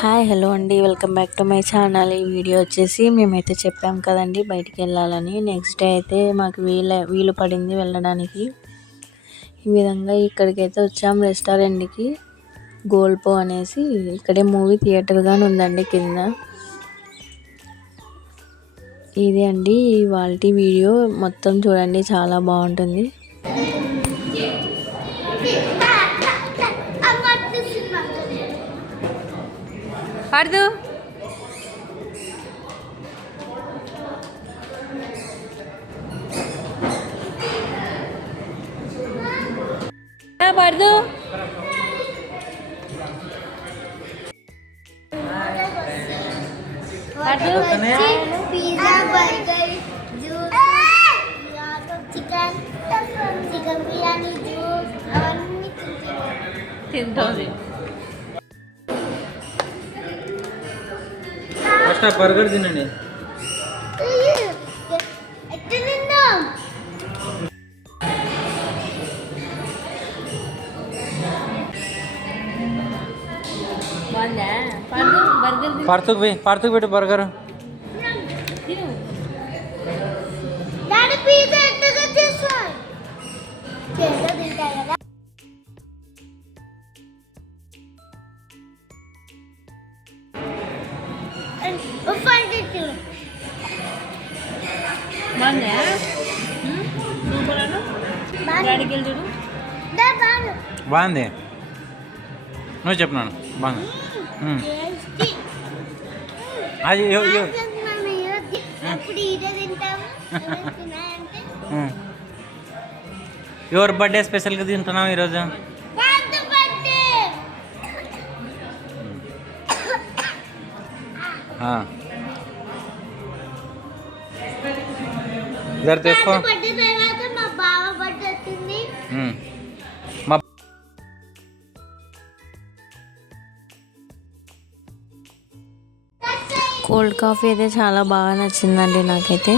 Hi hello అండి, welcome back to my channel. ఈ video వచ్చేసి మేమైతే చెప్పాం కదండి బయటికి వెళ్ళాలని. నెక్స్ట్ డే అయితే మాకు వీలు పడింది వెళ్ళడానికి. ఈ విధంగా ఇక్కడికైతే వచ్చాం రెస్టారెంట్కి. గోల్పో అనేసి ఇక్కడే మూవీ థియేటర్ గాని ఉందండి కింద. ఇది అండి ఇవాళ వీడియో మొత్తం చూడండి, చాలా బాగుంటుంది. పడదు పడదు pizza burger juice chicken biryani juice అవన్నీ తింటుంది. ఫస్ట్ బర్గర్ తినండి. పార్తుకు పెట్టు బర్గర్. బాగుంది, నువ్వు చెప్పినాను బాగుంది. అది ఎవరి బర్త్డే స్పెషల్గా తింటున్నావు ఈరోజు? జర తెచ్చుకో. కోల్డ్ కాఫీ అయితే చాలా బాగా నచ్చిందండి నాకైతే.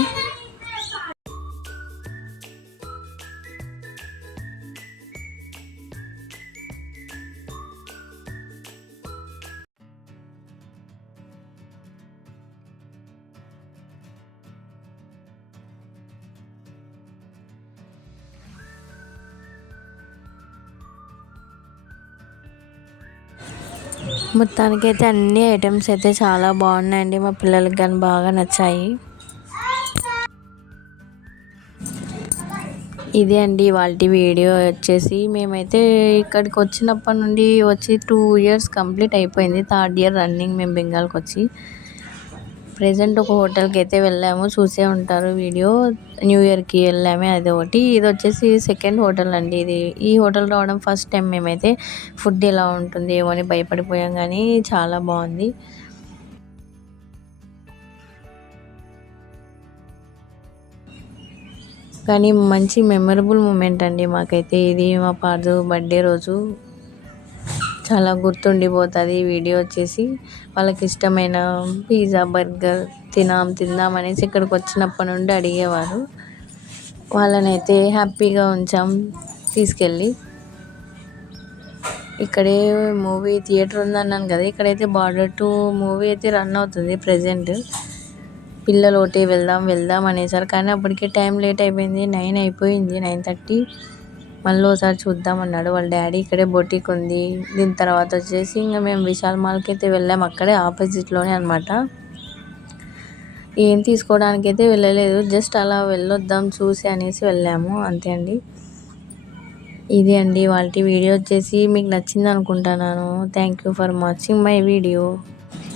మొత్తానికైతే అన్ని ఐటమ్స్ అయితే చాలా బాగున్నాయండి, మా పిల్లలకి కానీ బాగా నచ్చాయి. ఇదే అండి వాళ్ళ వీడియో వచ్చేసి. మేమైతే ఇక్కడికి వచ్చినప్పటి నుండి వచ్చి 2 years కంప్లీట్ అయిపోయింది. 3rd year రన్నింగ్ మేము బెంగాల్కి వచ్చి. ప్రజెంట్ ఒక హోటల్కి అయితే వెళ్ళాము, చూసే ఉంటారు వీడియో. న్యూ ఇయర్కి వెళ్ళామే, అది ఒకటి. ఇది వచ్చేసి సెకండ్ హోటల్ అండి. ఈ హోటల్ రావడం ఫస్ట్ టైం. మేమైతే ఫుడ్ ఎలా ఉంటుంది ఏమో అని భయపడిపోయాం, కానీ చాలా బాగుంది. కానీ మంచి మెమరబుల్ మూమెంట్ అండి మాకైతే ఇది. మా పార్దు బర్త్డే రోజు చాలా గుర్తుండిపోతుంది ఈ వీడియో వచ్చేసి. వాళ్ళకి ఇష్టమైన పిజ్జా బర్గర్ తిందాం అనేసి ఇక్కడికి వచ్చినప్పటి నుండి అడిగేవారు. వాళ్ళనైతే హ్యాపీగా ఉంచాం తీసుకెళ్ళి. ఇక్కడే మూవీ థియేటర్ ఉందన్నాను కదా, ఇక్కడైతే Border 2 మూవీ అయితే రన్ అవుతుంది ప్రజెంట్. పిల్లలు ఒకటి వెళ్దాం అనేసారు, కానీ అప్పటికే టైం లేట్ అయిపోయింది. 9 అయిపోయింది, 9:30. మళ్ళీ ఒకసారి చూద్దామన్నాడు వాళ్ళ డాడీ. ఇక్కడే బొటిక్ ఉంది. దీని తర్వాత వచ్చేసి ఇంకా మేము విశాల్ మాల్కి అయితే వెళ్ళాము, అక్కడే ఆపోజిట్లోనే అనమాట. ఏం తీసుకోవడానికి అయితే వెళ్ళలేదు, జస్ట్ అలా వెళ్ళొద్దాం చూసి అనేసి వెళ్ళాము, అంతే అండి. ఇది అండి వాళ్ళ వీడియో వచ్చేసి. మీకు నచ్చింది అనుకుంటున్నాను. Thank you for watching my video.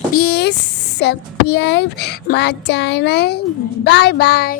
Please subscribe my channel. Bye bye.